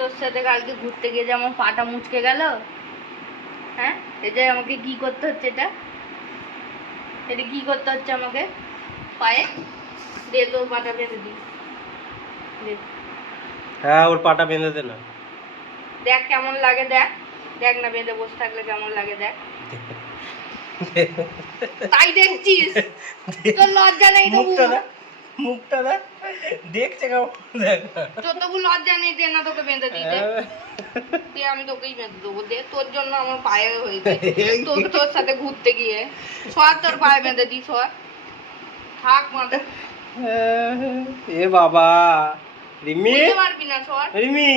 তোর সাথে কালকে ঘুরতে গিয়ে যে আমার পাটা মুচকে গেল। হ্যাঁ, এটা আমাকে কি করতে হচ্ছে? এটা কি করতে হচ্ছে আমাকে পায়ে? দে তোর পাটা বেঁধে দি। হ্যাঁ, ওর পাটা বেঁধে দে না। দেখ কেমন লাগে, দেখ দেখ না বেঁধে বসে থাকলে কেমন লাগে, দেখ। তাই দেখছিস? তোর লজ্জা নেই তো? মুখটা না দেখছে কেমন, দেখ তোর তবু লজ্জা নেই? দে না, তোকে বেঁধে দিতে দে, আমি তোকেই বেঁধে দেবো। দে, তোর জন্য আমার পায়ে হয়েছে তোর সাথে ঘুরতে গিয়ে। সর, তোর পায়ে বেঁধে দিস, সর থাক মাথা। এ বাবা রিমি, পারবি না, সর রিমি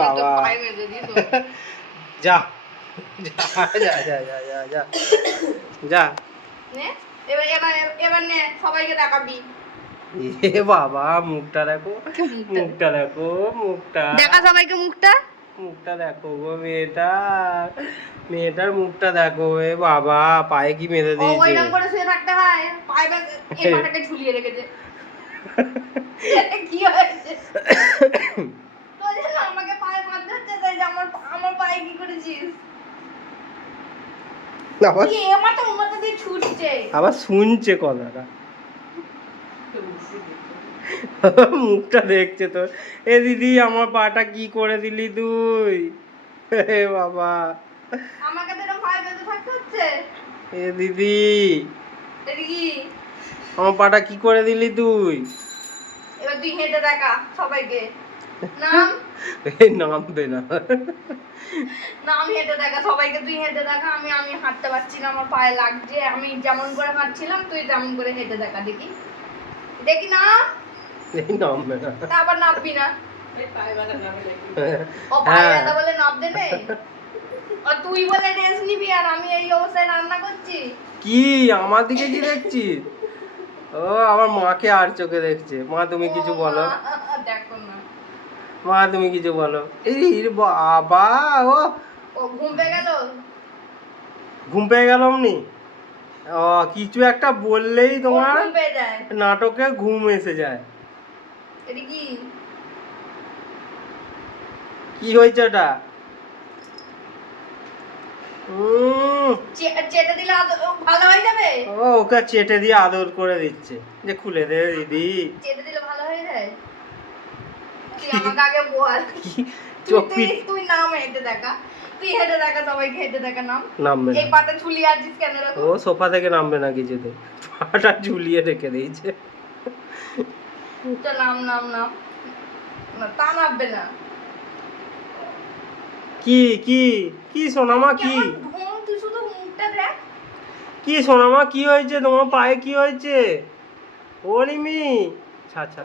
বাবা, পায়ে বেঁধে দিস। যা যা যা যা যা যা যা যা নে, এবার এবার এবার নে, সবাইকে দেখাবি। এ বাবা, মুখটা দেখো, মুখটা দেখো, মুখটা দেখা সবাইকে মুখটা। মুখটা দেখো গো মেয়েটার মুখটা দেখো। এ বাবা, পায়ে কি বেঁধে দিয়েছে? ওইরকম করে শুয়ে থাকতে হয়, পায়ে এই পাটাকে ঝুলিয়ে রেখেছে। কি হয়েছে তোর জন্য? আমাকে পায়ে বাঁধতে হচ্ছে তাই যে আমার পায়ে কি করেছিস? আবার কি এমাটা ওমাটা দিয়ে ছুটছে, আবার শুনছে কথাটা। মুখটা দেখছে তো। এ দিদি, আমার পাটা কি করে দিলি তুই? এ বাবা, আমাকে তো এরকম পায়ে বেঁধে থাকতে হচ্ছে। এ দিদি, এদিকে আমার পাটা কি করে দিলি তুই? এবার তুই হেঁটে দেখা সবাইকে। নাম এই নামবে না। নাম হেঁটে দেখা সবাইকে, তুই হেঁটে দেখা। আমি হাঁটতে পারছি না, আমার পায়ে লাগছে। আমি যেমন করে হাঁটছিলাম তুই তেমন করে হেঁটে দেখা। দেখি দেখি না, এই নামবে না। আবার নামবি না। ও পায়ে হ্যাঁ, ব্যথা বলে নামতে নেই। আর তুই বলে রেস্ট নিবি, আর আমি এই অবস্থায় রান্না করছি। কি আমার দিকে কি দেখছিস? ও, আমার মাকে আর চোখে দেখছে। মা, তুমি কিছু বলো। দেখো না, মা, তুমি কিছু বলো। এই বাবা, ও ঘুম পেয়ে গেল। ঘুম পেয়ে গেল অমনি। ও, কিছু একটা বললেই তোমার ঘুম পেয়ে যায়, নাটকে ঘুম এসে যায়। এটা কি কি হয়েছে ওটা? চেটে দিলে ভালো হয়ে যাবে? ও, ওকে চেটে দিয়ে আদর করে দিচ্ছে যে খুলে দে দিদি। চেটে দিলে ভালো হয়ে যায়? তুই আমাকে আগে বল। তুই নাম হেঁটে দেখা, তুই হেঁটে দেখা, সবাইকে হেঁটে দেখা। নামবে এই পাটা ঝুলিয়ে আছিস কেন? ও সোফা থেকে নামবে না কিছুতে, পাটা ঝুলিয়ে রেখে দিয়েছে। তো নাম না, তা নামবে না। কি কি কি সোনামা, কি তুই শুধু মুখটা দেখ। কি সোনামা, কি হয়েছে তোমার পায়ে? কি হয়েছে? ও রিমি, আচ্ছা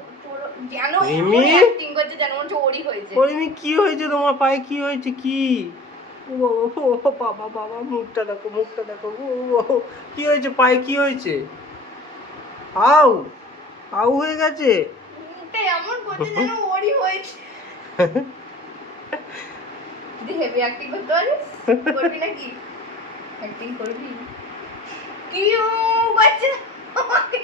যেন রিমি, অ্যাক্টিং করছে যেন মনে হচ্ছে ওরই হয়েছে। ও রিমি, কি হয়েছে তোমার পায়ে? কি হয়েছে? কি? ও বাবা বাবা, মুখটা দেখো, মুখটা দেখো। কি হয়েছে পায়ে? কি হয়েছে? আউ আউ হয়ে গেছে। মুখটা এমন করছে যেন ওরই হয়েছে। তুই হেভি অ্যাক্টিং করতে পারিস? করবি নাকি? অ্যাক্টিং করবি? কি ও বাচ্চা আমাকে